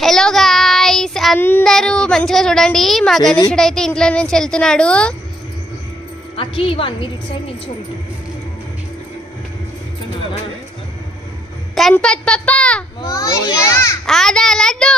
Hello guys, అందరూ మంచిగా చూడండి. మా గణేశుడు అయితే ఇంట్లో నుంచి వెళ్తున్నాడు. గణపతి పప్పా ఆదా లడ్డు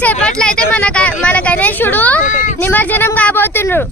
సేపట్లో అయితే మన గణేశుడు నిమజ్జనం కాబోతున్నాడు.